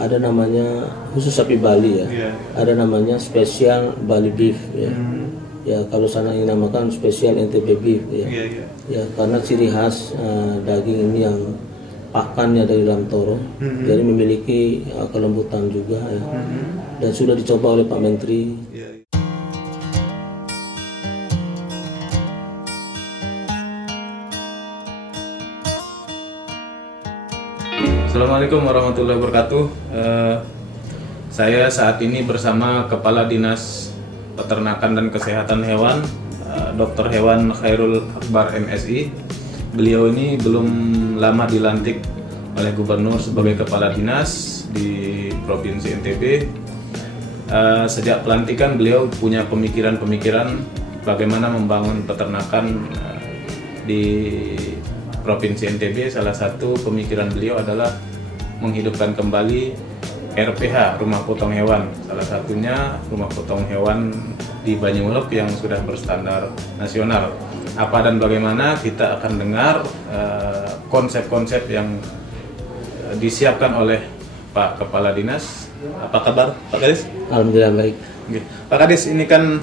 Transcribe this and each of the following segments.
ada namanya khusus sapi Bali ya. Ada namanya spesial Bali beef ya. Ya kalau sana ini namakan spesial NTB beef ya. Ya karena ciri khas daging ini yang pakannya dari dalam toro, jadi memiliki kelembutan juga ya. Dan sudah dicoba oleh Pak Menteri. Assalamualaikum warahmatullahi wabarakatuh. Saya saat ini bersama Kepala Dinas Peternakan dan Kesehatan Hewan, Dr. Hewan Khairul Akbar MSI. Beliau ini belum lama dilantik oleh Gubernur sebagai Kepala Dinas di Provinsi NTB. Sejak pelantikan beliau punya pemikiran-pemikiran bagaimana membangun peternakan di Provinsi NTB. Salah satu pemikiran beliau adalah menghidupkan kembali RPH, Rumah Potong Hewan. Salah satunya Rumah Potong Hewan di Banyuolok yang sudah berstandar nasional. Apa dan bagaimana kita akan dengar konsep-konsep yang disiapkan oleh Pak Kepala Dinas. Apa kabar Pak Kadis? Alhamdulillah baik. Oke. Pak Kadis, ini kan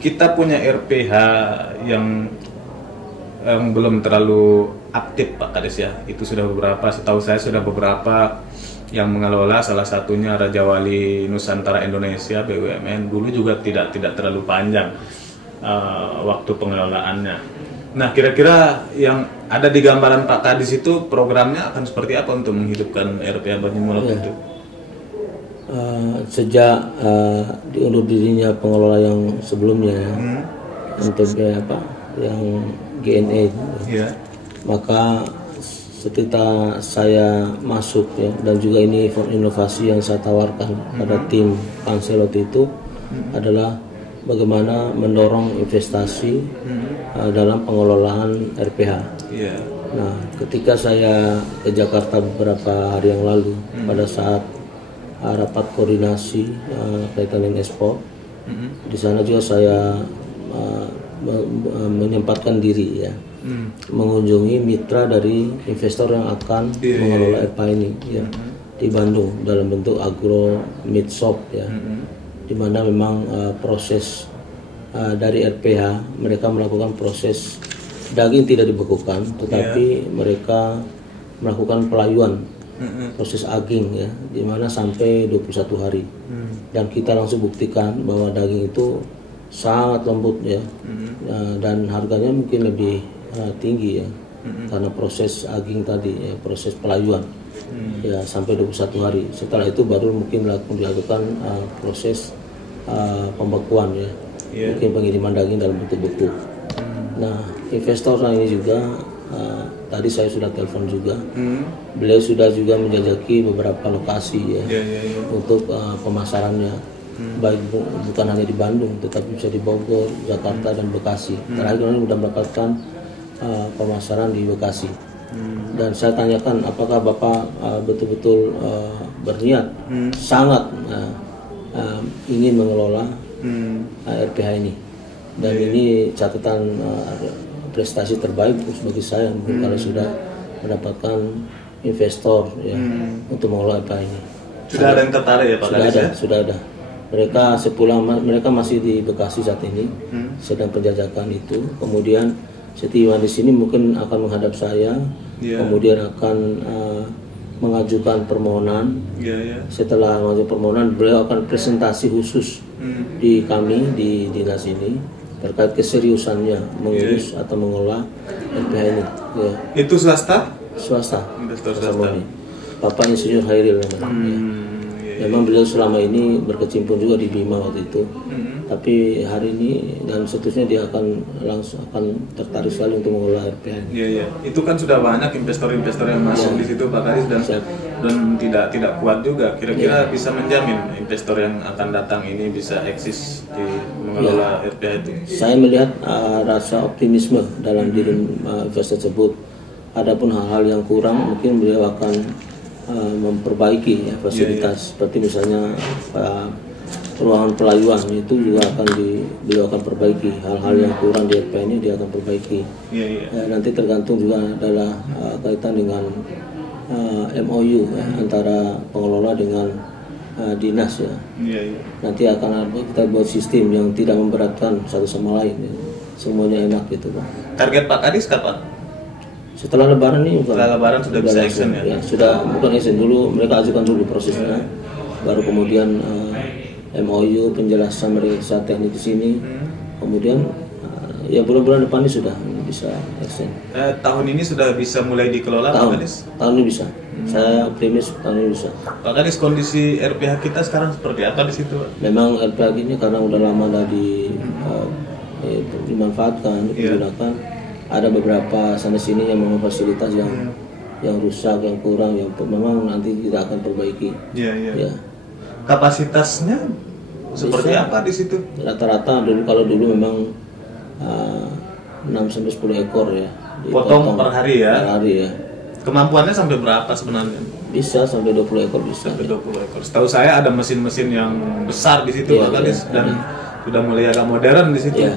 kita punya RPH yang belum terlalu aktif Pak Kadis ya. Itu sudah beberapa, setahu saya sudah beberapa yang mengelola, salah satunya Raja Wali Nusantara Indonesia BUMN. Dulu juga tidak terlalu panjang waktu pengelolaannya. Nah, kira-kira yang ada di gambaran Pak Kadis itu programnya akan seperti apa untuk menghidupkan RPH Banyuolok itu? Sejak diundur dirinya pengelola yang sebelumnya ya, untuk yang GNE, maka setelah saya masuk ya, dan juga ini inovasi yang saya tawarkan pada tim Pansel waktu itu adalah bagaimana mendorong investasi dalam pengelolaan RPH. Nah, ketika saya ke Jakarta beberapa hari yang lalu pada saat rapat koordinasi kaitan dengan ekspor, di sana juga saya menyempatkan diri ya, mengunjungi mitra dari investor yang akan mengelola RPH ini ya, di Bandung dalam bentuk agro meat shop ya, di mana memang proses dari RPH mereka melakukan proses daging tidak dibekukan, tetapi mereka melakukan pelayuan, proses aging ya, di mana sampai 21 hari, dan kita langsung buktikan bahwa daging itu sangat lembut ya, dan harganya mungkin lebih tinggi ya, karena proses aging tadi ya, proses pelayuan ya sampai 21 hari. Setelah itu baru mungkin dilakukan proses pembekuan ya, mungkin pengiriman daging dalam bentuk beku. Nah, investor ini juga tadi saya sudah telepon juga, beliau sudah juga menjajaki beberapa lokasi ya, untuk pemasarannya. Baik bukan hanya di Bandung, tetapi bisa di Bogor, Jakarta, dan Bekasi. Terakhir kami sudah mendapatkan pemasaran di Bekasi. Dan saya tanyakan apakah Bapak betul-betul berniat sangat ingin mengelola RPH ini. Dan ini catatan prestasi terbaik bagi saya kalau sudah mendapatkan investor ya, untuk mengelola RPH ini. Sudah ada yang tertarik ya Pak Kadis? Sudah ada. Mereka sepulang mereka masih di Bekasi saat ini, sedang penjajakan itu. Kemudian setiba di sini mungkin akan menghadap saya, kemudian akan mengajukan permohonan. Setelah mengajukan permohonan, beliau akan presentasi khusus di kami di dinas ini terkait keseriusannya mengurus atau mengelola RPH ini. Ya. Itu swasta? Swasta. Investor swasta. Bapak Insinyur Khairil namanya. Memang beliau selama ini berkecimpung juga di Bima waktu itu, tapi hari ini dan seterusnya dia akan tertarik sekali untuk mengelola RPH. Itu kan sudah banyak investor-investor yang masuk di situ Pak Kadis, dan tidak kuat juga. Kira-kira bisa menjamin investor yang akan datang ini bisa eksis di mengelola RPH itu? Saya melihat rasa optimisme dalam diri investor tersebut. Adapun hal-hal yang kurang mungkin beliau akan memperbaiki ya, fasilitas seperti misalnya ruangan pelayuan itu juga beliau akan perbaiki. Hal-hal yang kurang di RPH ini dia akan perbaiki. Nanti tergantung juga adalah kaitan dengan MOU antara pengelola dengan dinas ya. Nanti akan kita buat sistem yang tidak memberatkan satu sama lain ya. Semuanya enak gitu Pak. Target Pak Kadis kapan? Setelah Lebaran ini bukan. Setelah Lebaran sudah bisa action ya? Sudah, bukan action dulu, mereka ajukan dulu prosesnya, baru kemudian MOU penjelasan mereka teknik di sini, kemudian ya bulan-bulan depan ini sudah bisa action. Tahun ini sudah bisa mulai dikelola Pak Kadis? Tahun ini bisa. Saya optimis tahun ini bisa. Pak Kadis, kondisi RPH kita sekarang seperti apa di situ? Memang RPH ini karena udah lama dimanfaatkan, digunakan. Ada beberapa sana sini yang memang fasilitas yang rusak, yang kurang, yang memang nanti kita akan perbaiki. Ya. Kapasitasnya seperti apa di situ? Rata-rata kalau dulu memang 6 sampai 10 ekor ya. Potong per hari ya? Per hari ya. Kemampuannya sampai berapa sebenarnya? Bisa sampai 20 ekor bisa. Sampai 20 ekor. Setahu saya ada mesin-mesin yang besar di situ Pak Kadis, dan sudah mulai agak modern di situ.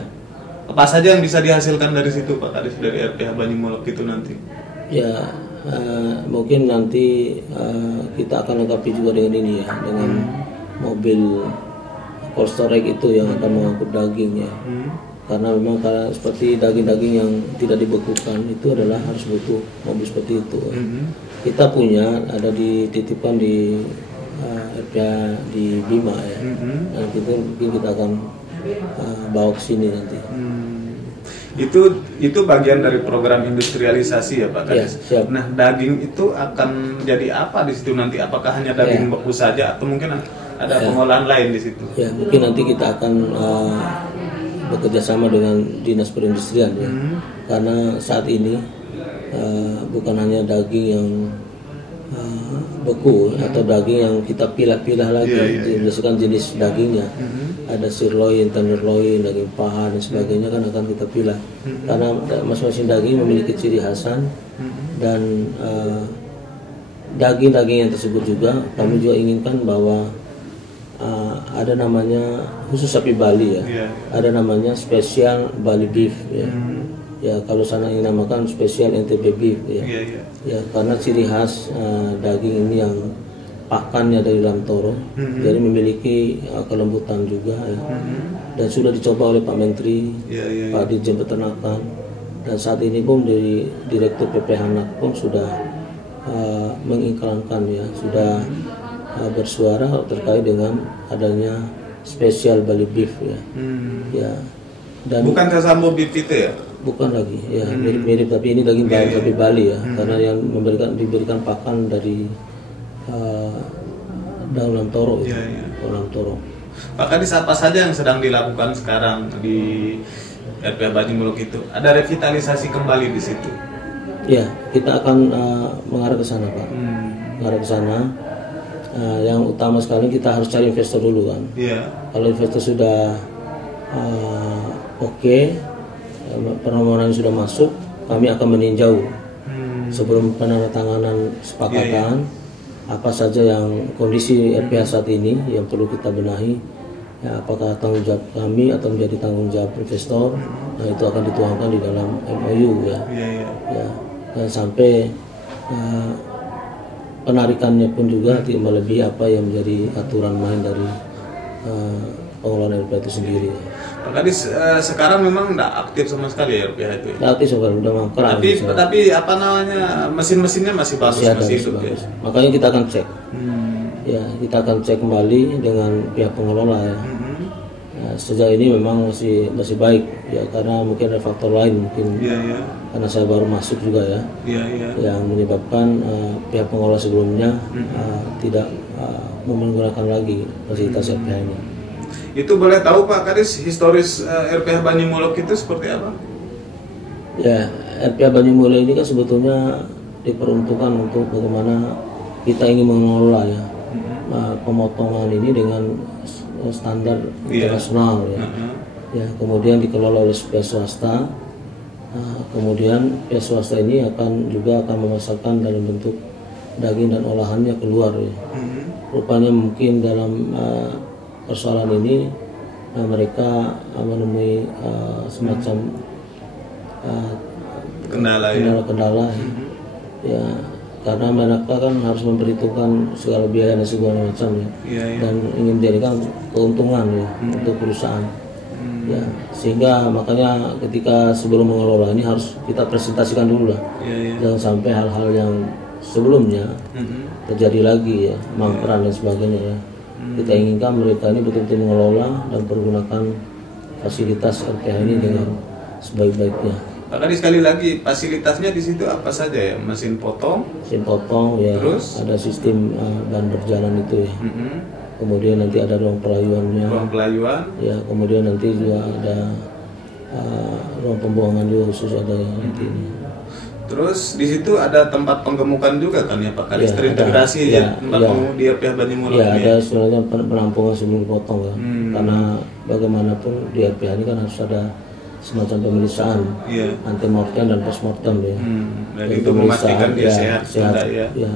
Apa saja yang bisa dihasilkan dari situ Pak Kadis, dari RPH Banyumolok itu nanti? Ya mungkin nanti kita akan lengkapi juga dengan ini ya, dengan mobil cold storage itu yang akan mengangkut daging ya. Karena memang seperti daging-daging yang tidak dibekukan itu adalah harus butuh mobil seperti itu. Kita punya, ada dititipkan di RPH di Bima ya. Dan mungkin kita akan bawa ke sini nanti. Itu bagian dari program industrialisasi ya Pak Kadis. Ya, nah, daging itu akan jadi apa di situ nanti? Apakah hanya daging beku saja atau mungkin ada pengolahan lain di situ? Ya, mungkin nanti kita akan bekerja sama dengan Dinas Perindustrian ya. Karena saat ini bukan hanya daging yang beku atau daging yang kita pilah-pilah lagi, berdasarkan jenis dagingnya. Ada sirloin, tenderloin, daging paha dan sebagainya kan akan kita pilah. Karena masing-masing daging memiliki ciri khasan dan daging-daging yang tersebut juga kami juga inginkan bahwa ada namanya khusus sapi Bali ya. Ada namanya spesial Bali beef ya. Ya kalau sana yang namakan spesial NTB beef ya. Ya karena ciri khas daging ini yang pakannya dari dalam toro, jadi memiliki kelembutan juga ya. Dan sudah dicoba oleh Pak Menteri, Pak Dirjen Peternakan, dan saat ini pun dari Direktur PPHNAK pun sudah mengiklankan ya, sudah bersuara terkait dengan adanya spesial Bali beef ya. Ya. Dan bukan Sambo beef itu ya? Bukan lagi, ya mirip-mirip, tapi ini daging sapi Bali ya, karena yang diberikan pakan dari dalam toro, dalam toro. Pak Kadis, apa saja yang sedang dilakukan sekarang di RPH Banyumolok itu? Ada revitalisasi kembali di situ? Ya, kita akan mengarah ke sana Pak, mengarah ke sana. Yang utama sekali kita harus cari investor dulu kan. Kalau investor sudah oke, permohonan sudah masuk, kami akan meninjau sebelum penandatanganan kesepakatan apa saja yang kondisi RPH saat ini yang perlu kita benahi ya, apakah tanggung jawab kami atau menjadi tanggung jawab investor. Nah itu akan dituangkan di dalam MOU ya. Ya dan sampai penarikannya pun juga tidak melebihi apa yang menjadi aturan main dari pengelolaan RPH itu sendiri. Pak Kadis, sekarang memang tidak aktif sama sekali ya RPH itu? Tidak aktif sama, udah mangkrak. Tapi apa namanya, mesin-mesinnya masih bagus, masih hidup ya? Makanya kita akan cek. Ya, kita akan cek kembali dengan pihak pengelola ya. Sejauh ini memang masih baik ya, karena mungkin ada faktor lain mungkin karena saya baru masuk juga ya, yang menyebabkan pihak pengelola sebelumnya tidak menggunakan lagi fasilitas RPH ini. Itu boleh tahu Pak Kadis, historis RPH Banyumolok itu seperti apa? Ya, RPH Banyumolok ini kan sebetulnya diperuntukkan untuk bagaimana kita ingin mengelola ya pemotongan ini dengan standar internasional ya. Ya, kemudian dikelola oleh pihak swasta. Kemudian pihak swasta ini juga akan memasarkan dalam bentuk daging dan olahannya keluar ya. Rupanya mungkin dalam persoalan ini mereka menemui semacam kendala ya. karena Menakta kan harus memperhitungkan segala biaya dan segala macam ya, dan ingin jadikan keuntungan ya untuk perusahaan. Ya, sehingga makanya ketika sebelum mengelola ini harus kita presentasikan dulu lah, jangan sampai hal-hal yang sebelumnya terjadi lagi ya, mangkrak dan sebagainya ya. Kita inginkan mereka ini betul-betul mengelola dan pergunakan fasilitas RPH ini dengan sebaik-baiknya. Pak Kadis, sekali lagi fasilitasnya di situ apa saja ya? Mesin potong ya, terus ada sistem ban berjalan itu ya. Kemudian nanti ada ruang pelayuannya. Ya, kemudian nanti juga ada ruang pembuangan juga khusus ada yang nanti ini. Terus di situ ada tempat penggemukan juga kan ya Pak Kadis, ya, terintegrasi ya, tempat di RPH Banyumuluk ya, ada sebenarnya penampungan sebelum dipotong ya. Karena bagaimanapun di RPH ini kan harus ada semacam pemeriksaan antemortem dan postmortem ya. Jadi itu memastikan dia sehat ya.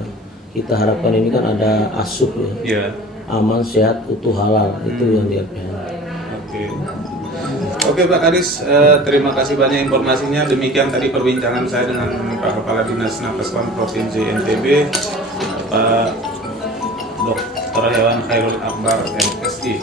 Kita harapkan ini kan ada asup ya. Aman, sehat, utuh, halal, itu yang di RPH. Oke Pak Kadis, terima kasih banyak informasinya. Demikian tadi perbincangan saya dengan Pak Kepala Dinas Nakeswan Provinsi NTB, Pak Dr. Hewan Khairul Akbar MSI.